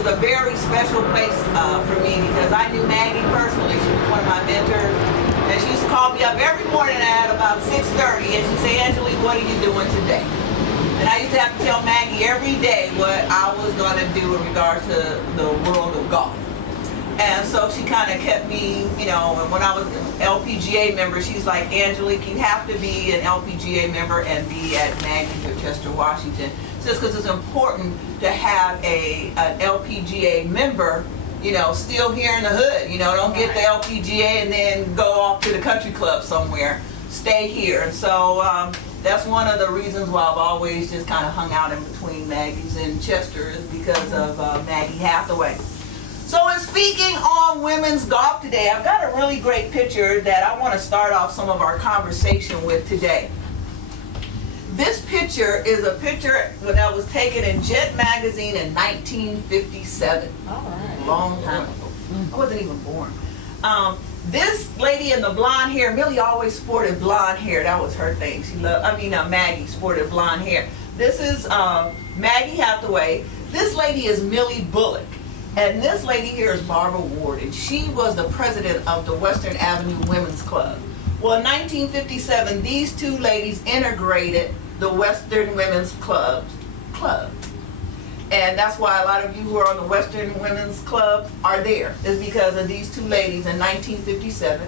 is a very special place for me because I knew Maggie personally. She was one of my mentors. And she used to call me up every morning at about 6:30 and she'd say, Angelique, what are you doing today? And I used to have to tell Maggie every day what I was going to do in regards to the world of golf. And so she kind of kept me, you know, and when I was an LPGA member, she's like, Angelique, you have to be an LPGA member and be at Maggie's of Chester, Washington. Just because it's important to have an LPGA member, you know, still here in the hood. You know, don't get the LPGA and then go off to the country club somewhere. Stay here. And so that's one of the reasons why I've always just kind of hung out in between Maggie's and Chester is because of Maggie Hathaway. So in speaking on women's golf today, I've got a really great picture that I want to start off some of our conversation with today. This picture is a picture that was taken in Jet magazine in 1957. All right. Long time ago. I wasn't even born. This lady in the blonde hair, Millie always sported blonde hair. That was her thing. She loved, Maggie sported blonde hair. This is Maggie Hathaway. This lady is Millie Bullock. And this lady here is Barbara Ward, and she was the president of the Western Avenue Women's Club. Well, in 1957, these two ladies integrated the Western Women's Club. And that's why a lot of you who are on the Western Women's Club are there, is because of these two ladies in 1957.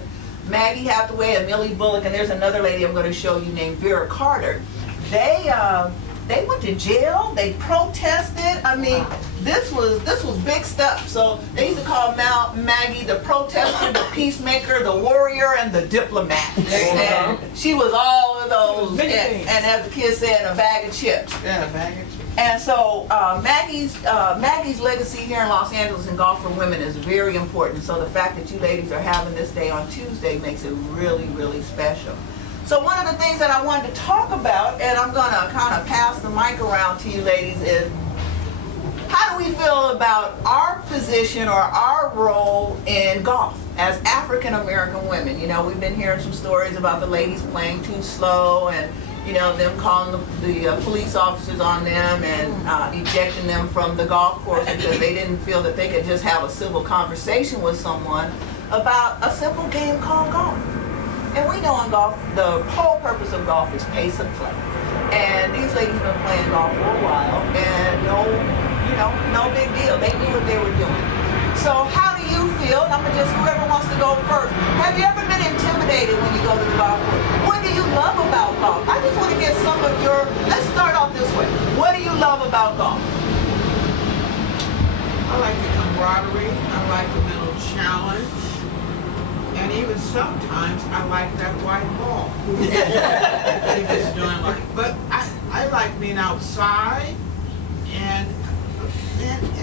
Maggie Hathaway and Millie Bullock, and there's another lady I'm going to show you named Vera Carter. They went to jail. They protested. I mean, this was big stuff. So they used to call Maggie the protester, the peacemaker, the warrior, and the diplomat. And she was all of those. And as the kids said, a bag of chips. Yeah, a bag of chips. And so Maggie's legacy here in Los Angeles in golf for women is very important. So the fact that you ladies are having this day on Tuesday makes it really, really special. So one of the things that I wanted to talk about, and I'm going to kind of pass the mic around to you ladies, is how do we feel about our position or our role in golf as African American women? You know, we've been hearing some stories about the ladies playing too slow and, you know, them calling the police officers on them and ejecting them from the golf course because they didn't feel that they could just have a civil conversation with someone about a simple game called golf. And we know in golf, the whole purpose of golf is pace of play. And these ladies have been playing golf for a while, and no big deal. They knew what they were doing. So how do you feel? I'm gonna just, whoever wants to go first. Have you ever been intimidated when you go to the golf course? What do you love about golf? I just want to get some of your, let's start off this way. What do you love about golf? I like the camaraderie. I like the mental challenge. And even sometimes I like that white ball. But I like being outside and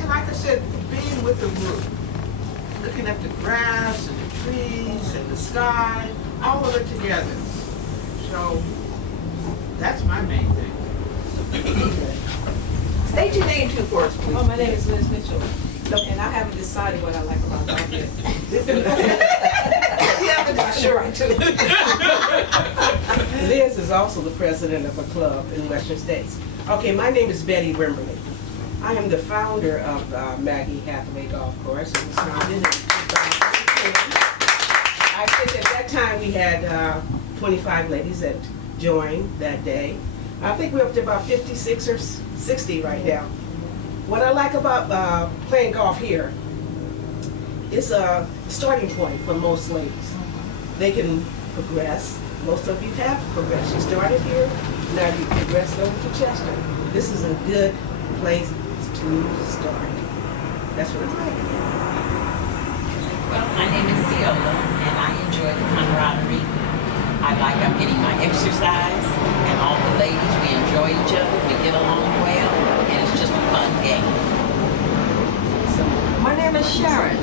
like I said, being with the group. Looking at the grass and the trees and the sky, all of it together. So that's my main thing. State your name too for us, please. Oh, my name is Liz Mitchell. And I haven't decided what I like about golf yet. Sure, I do. Liz is also the president of a club in Western States. Okay, my name is Betty Wimberly. I am the founder of Maggie Hathaway Golf Course. It was founded in 2010. I think at that time we had 25 ladies that joined that day. I think we're up to about 56 or 60 right now. What I like about playing golf here is a starting point for most ladies. They can progress. Most of you have progressed. You started here, now you progressed over to Chester. This is a good place to start. That's what I like. Well, my name is Ciola, and I enjoy the camaraderie. I'm getting my exercise, and all the ladies, we enjoy each other, we get along well, and it's just a fun game. My name is Sharon.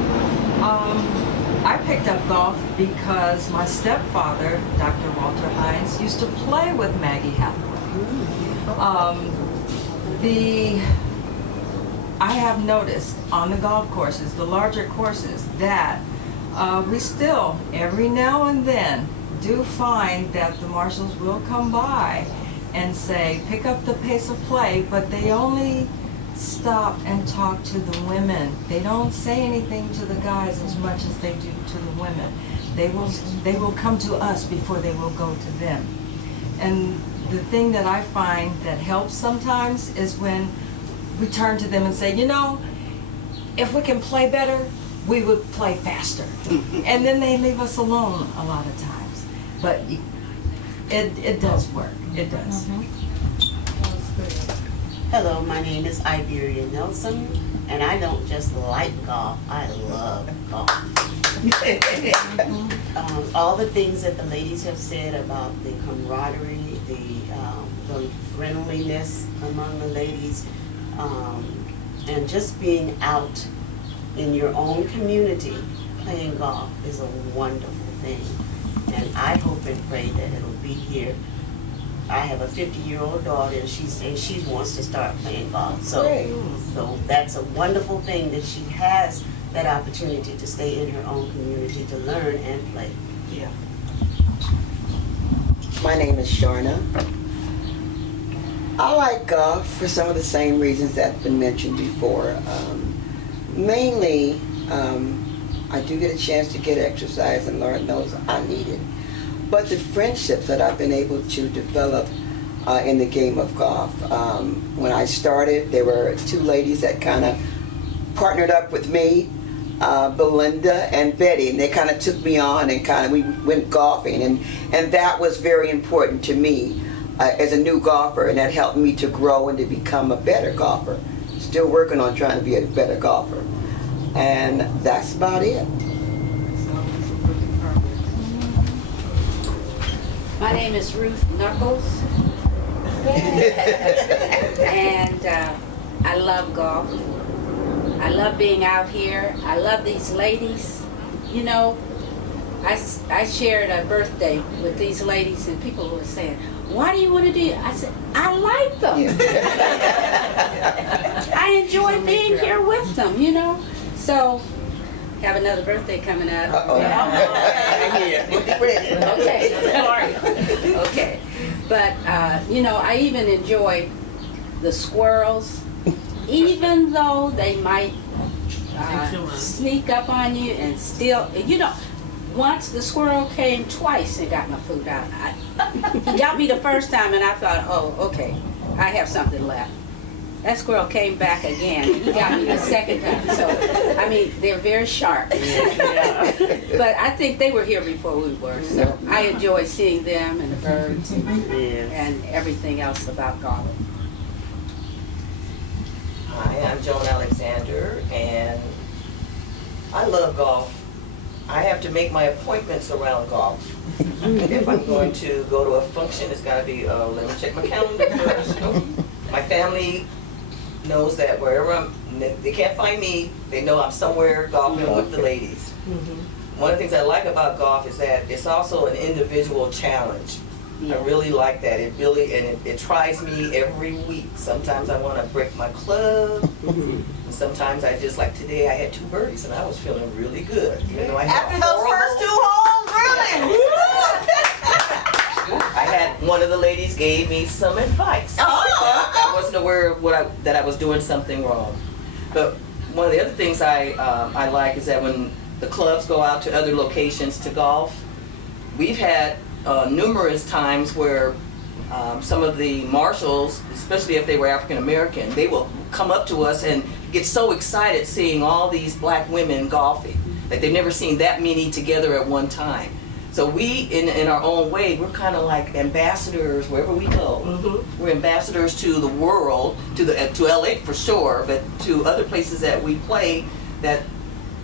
I picked up golf because my stepfather, Dr. Walter Hines, used to play with Maggie Hathaway. I have noticed on the golf courses, the larger courses, that we still, every now and then, do find that the marshals will come by and say, pick up the pace of play, but they only stop and talk to the women. They don't say anything to the guys as much as they do to the women. They will come to us before they will go to them. And the thing that I find that helps sometimes is when we turn to them and say, you know, if we can play better, we would play faster. And then they leave us alone a lot of times. But it does work. It does. Hello, my name is Iberia Nelson, and I don't just like golf, I love golf. All the things that the ladies have said about the camaraderie, the friendliness among the ladies, and just being out in your own community playing golf is a wonderful thing. And I hope and pray that it'll be here. I have a 50-year-old daughter, and she wants to start playing golf. So that's a wonderful thing that she has that opportunity to stay in her own community to learn and play. Yeah. My name is Sharna. I like golf for some of the same reasons that have been mentioned before. Mainly, I do get a chance to get exercise, and Lord knows I need it. But the friendships that I've been able to develop in the game of golf. When I started, there were two ladies that kind of partnered up with me, Belinda and Betty, and they kind of took me on, and we went golfing, and that was very important to me as a new golfer, and that helped me to grow and to become a better golfer. Still working on trying to be a better golfer, and that's about it. My name is Ruth Knuckles, and I love golf. I love being out here. I love these ladies. You know, I shared a birthday with these ladies, and people were saying, "Why do you want to do it?" I said, "I like them. I enjoy being here with them, you know." So, have another birthday coming up. Okay. Okay. But, you know, I even enjoy the squirrels, even though they might sneak up on you and steal. You know, once the squirrel came twice and got my food out. He got me the first time, and I thought, oh, okay, I have something left. That squirrel came back again, and he got me the second time. So, I mean, they're very sharp. But I think they were here before we were. So I enjoy seeing them and the birds and everything else about golf. Hi, I'm Joan Alexander, and I love golf. I have to make my appointments around golf. If I'm going to go to a function, it's got to be, let me check my calendar first. My family knows that wherever they can't find me, they know I'm somewhere golfing with the ladies. One of the things I like about golf is that it's also an individual challenge. I really like that. It really, and it tries me every week. Sometimes I want to break my club. And sometimes I just, like today, I had 2 birdies and I was feeling really good. Even though I had After those first 2 holes, really? I had one of the ladies gave me some advice. I wasn't aware of that I was doing something wrong. But one of the other things I like is that when the clubs go out to other locations to golf, we've had numerous times where some of the marshals, especially if they were African American, they will come up to us and get so excited seeing all these black women golfing. Like they've never seen that many together at one time. So we, in our own way, we're kind of like ambassadors wherever we go. We're ambassadors to the world, to LA for sure, but to other places that we play, that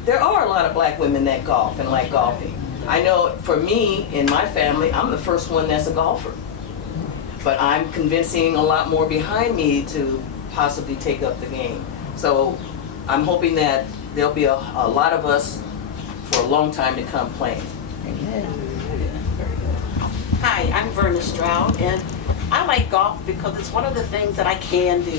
there are a lot of black women that golf and like golfing. I know for me, in my family, I'm the first one that's a golfer. But I'm convincing a lot more behind me to possibly take up the game. So I'm hoping that there'll be a lot of us for a long time to come playing. Hi, I'm Verna Stroud, and I like golf because it's one of the things that I can do.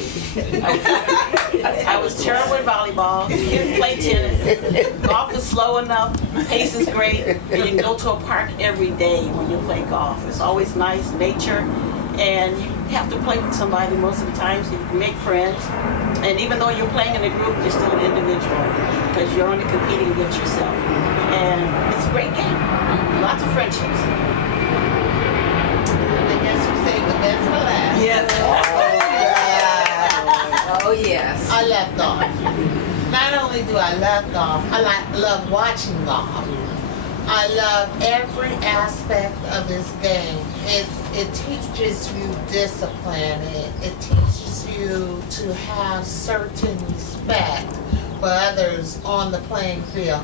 I was terrible at volleyball, couldn't play tennis. Golf is slow enough, pace is great, and you can go to a park every day when you play golf. It's always nice, nature, and you have to play with somebody most of the time so you can make friends. And even though you're playing in a group, you're still an individual because you're only competing against yourself. And it's a great game. Lots of friendships. I guess you say the best for last. Yes. Oh, yes. I love golf. Not only do I love golf, love watching golf. I love every aspect of this game. It teaches you discipline. It teaches you to have certain respect for others on the playing field.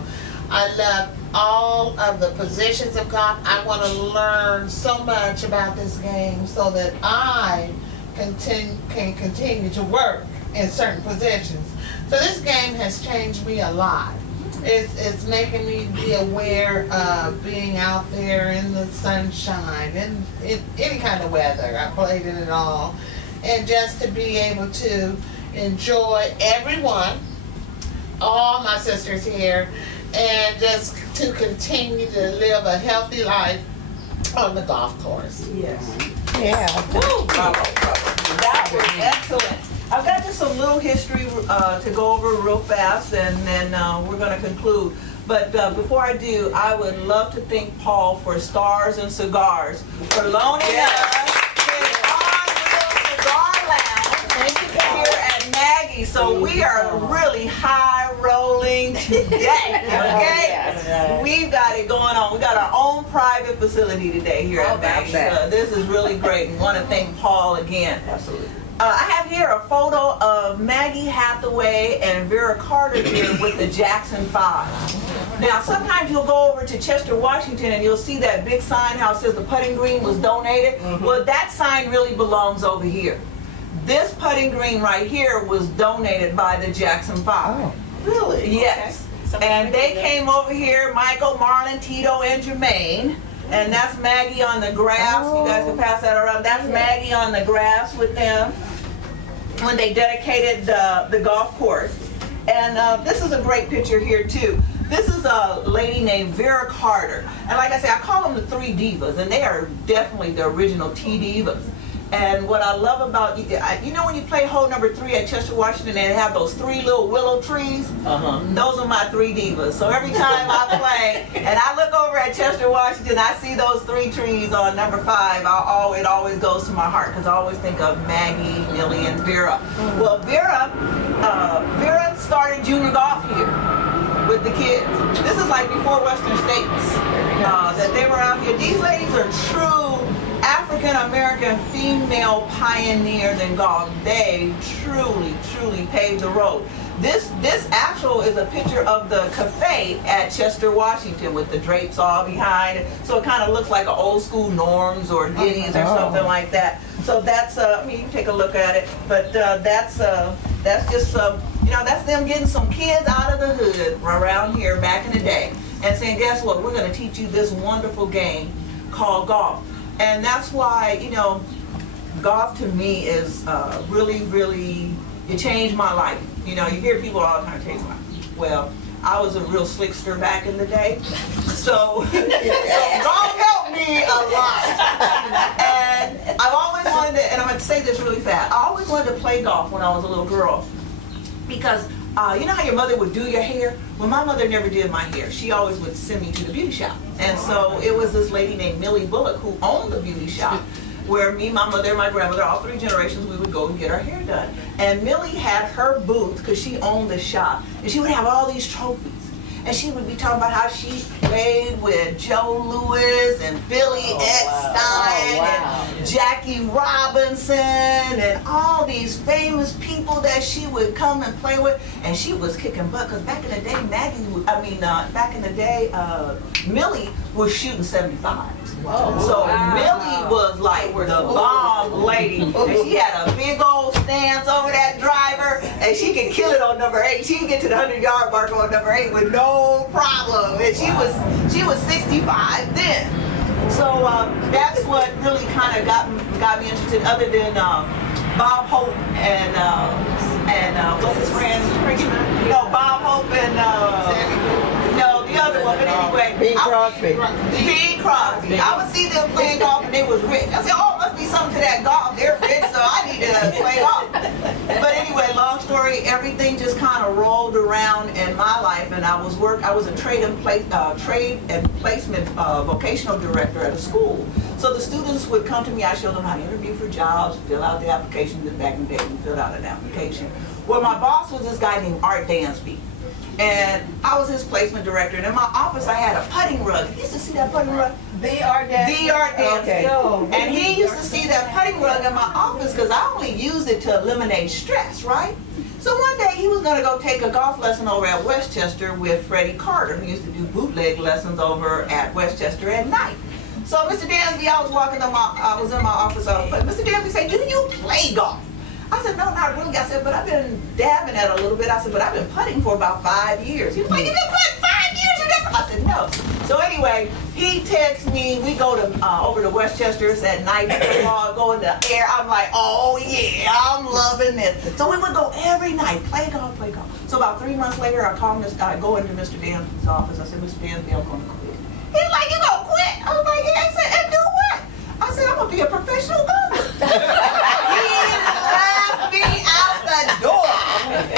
I love all of the positions of golf. I want to learn so much about this game so that I can continue to work in certain positions. So this game has changed me a lot. It's making me be aware of being out there in the sunshine and in any kind of weather. I played in it all. And just to be able to enjoy everyone, all my sisters here, and just to continue to live a healthy life on the golf course. Yes. Woo, bravo, bravo. That was excellent. I've got just a little history to go over real fast, and then we're going to conclude. But before I do, I would love to thank Paul for Stars and Cigars for loaning us his on-wheel cigar lounge here at Maggie. So we are really high rolling today. Okay, we've got it going on. We got our own private facility today here at Maggie. So this is really great. We want to thank Paul again. Absolutely. I have here a photo of Maggie Hathaway and Vera Carter here with the Jackson 5. Now, sometimes you'll go over to Chester, Washington, and you'll see that big sign how it says the putting green was donated. Well, that sign really belongs over here. This putting green right here was donated by the Jackson 5. Oh. Really? Yes. Okay. And they came over here, Michael, Marlon, Tito, and Jermaine. And that's Maggie on the grass. You guys can pass that around. That's Maggie on the grass with them when they dedicated the golf course. And this is a great picture here too. This is a lady named Vera Carter. And like I say, I call them the three divas, and they are definitely the original T-divas. And what I love about, you know when you play hole number 3 at Chester, Washington, and they have those 3 little willow trees? Those are my 3 divas. So every time I play, and I look over at Chester, Washington, I see those 3 trees on number 5, it always goes to my heart, because I always think of Maggie, Millie, and Vera. Well, Vera started junior golf here with the kids. This is like before Western States, that they were out here. These ladies are true African-American female pioneers in golf. They truly, truly paved the road. This actual is a picture of the cafe at Chester, Washington with the drapes all behind it. So it kind of looks like an old school Norms or Denny's or something like that. So that's, I mean, you can take a look at it, but that's just, you know, that's them getting some kids out of the hood around here back in the day and saying, guess what, we're going to teach you this wonderful game called golf. And that's why, you know, golf to me is really, really, it changed my life. You know, you hear people all the time, change my life. Well, I was a real slickster back in the day. So golf helped me a lot. And I've always wanted to, and I'm going to say this really fast, I always wanted to play golf when I was a little girl. Because you know how your mother would do your hair? Well, my mother never did my hair. She always would send me to the beauty shop. And so it was this lady named Millie Bullock who owned the beauty shop where me, my mother, and my grandmother, all 3 generations, we would go and get our hair done. And Millie had her booth because she owned the shop. And she would have all these trophies. And she would be talking about how she played with Joe Louis and Billy Eckstein and Jackie Robinson and all these famous people that she would come and play with. And she was kicking butt because back in the day, back in the day, Millie was shooting 75s. So Millie was like the bomb lady. And she had a big old stance over that driver, and she could kill it on number 8. She could get to the 100-yard mark on number 8 with no problem. And she was 65 then. So that's what really kind of got me interested. Other than Bob Hope and what's his friend? No, Bob Hope and no, the other one. But anyway, Bing Crosby. Bing Crosby. I would see them playing golf and they was rich. I said, oh, must be something to that golf. They're rich, so I need to play golf. But anyway, long story, everything just kind of rolled around in my life, and I was a trade and placement vocational director at a school. So the students would come to me, I showed them how to interview for jobs, fill out the application. Back in the day, we filled out an application. Well, my boss was this guy named Art Dansby. And I was his placement director, and in my office I had a putting rug. You used to see that putting rug? The Art Dansby. The Art Dansby. Okay. And he used to see that putting rug in my office because I only used it to eliminate stress, right? So one day he was going to go take a golf lesson over at Westchester with Freddie Carter, who used to do bootleg lessons over at Westchester at night. So Mr. Dansby, I was in my office, Mr. Dansby said, "Do you play golf?" I said, "No, not really." I said, "But I've been dabbing at it a little bit." I said, "But I've been putting for about 5 years." He was like, "You've been putting 5 years? You never?" I said, "No." So anyway, he texts me. We go to over to Westchester's at night. Go in the air. I'm like, "Oh yeah, I'm loving this." So we would go every night, play golf, play golf. So about 3 months later, I go into Mr. Dansby's office. I said, "Mr. Dansby, I'm going to quit." He's like, "You gonna quit?" I was like, "Yeah." He said, "And do what?" I said, "I'm gonna be a professional golfer." He laughed me out the door.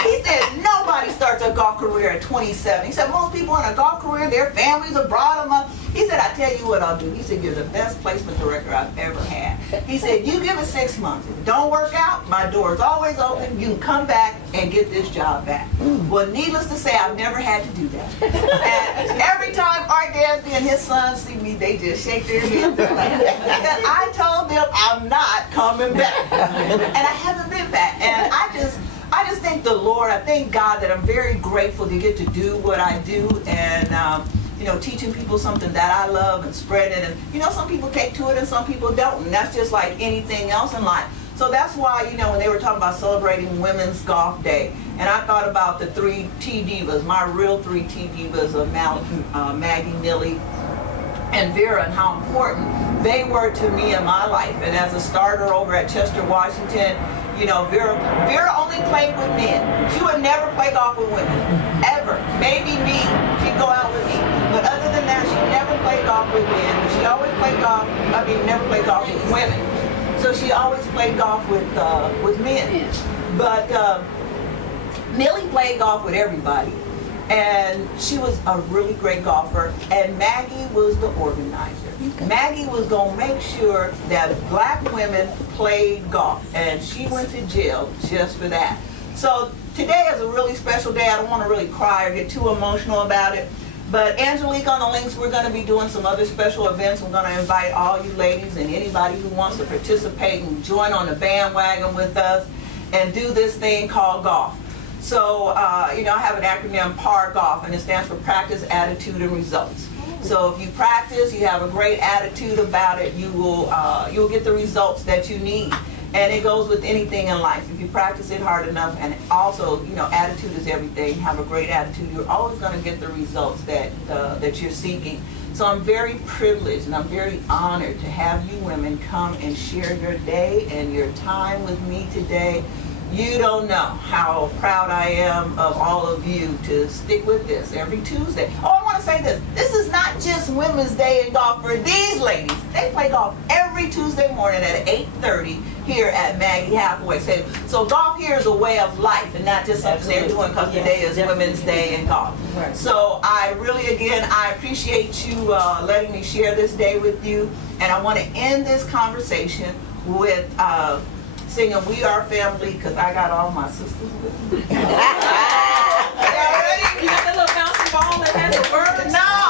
He said, "Nobody starts a golf career at 27. He said, "Most people in a golf career, their families have brought them up." He said, "I tell you what I'll do." He said, "You're the best placement director I've ever had." He said, "You give it 6 months. If it don't work out, my door is always open. You can come back and get this job back." Well, needless to say, I've never had to do that. And every time Art Dansby and his son see me, they just shake their heads. Because I told them I'm not coming back. And I haven't been back. And I just thank the Lord. I thank God that I'm very grateful to get to do what I do, and teaching people something that I love and spread it. And some people take to it and some people don't, and that's just like anything else in life. So that's why, when they were talking about celebrating Women's Golf Day, and I thought about the 3 T divas, my real 3 T divas of Maggie, Millie, and Vera, and how important they were to me in my life. And as a starter over at Chester, Washington, Vera only played with men. She would never play golf with women, ever. Maybe me, she'd go out with me. But other than that, she never played golf with men. But she always played golf, never played golf with women. So she always played golf with men. But Millie played golf with everybody. And she was a really great golfer, and Maggie was the organizer. Maggie was going to make sure that black women played golf, and she went to jail just for that. So today is a really special day. I don't want to really cry or get too emotional about it, but Angelique on the links, we're going to be doing some other special events. We're going to invite all you ladies and anybody who wants to participate and join on the bandwagon with us and do this thing called golf. So, I have an acronym, PAR Golf, and it stands for Practice, Attitude, and Results. So if you practice, you have a great attitude about it, you'll get the results that you need. And it goes with anything in life. If you practice it hard enough, and also, attitude is everything. Have a great attitude. You're always going to get the results that you're seeking. So I'm very privileged and I'm very honored to have you women come and share your day and your time with me today. You don't know how proud I am of all of you to stick with this every Tuesday. Oh, I want to say this. This is not just Women's Day in golf for these ladies. They play golf every Tuesday morning at 8:30 here at Maggie Hathaway. So golf here is a way of life and not just something they're doing because today is Women's Day in golf. Right. So I appreciate you letting me share this day with you. And I want to end this conversation with singing "We Are Family" because I got all my sisters with me. You got the little bouncing ball that has a word? No.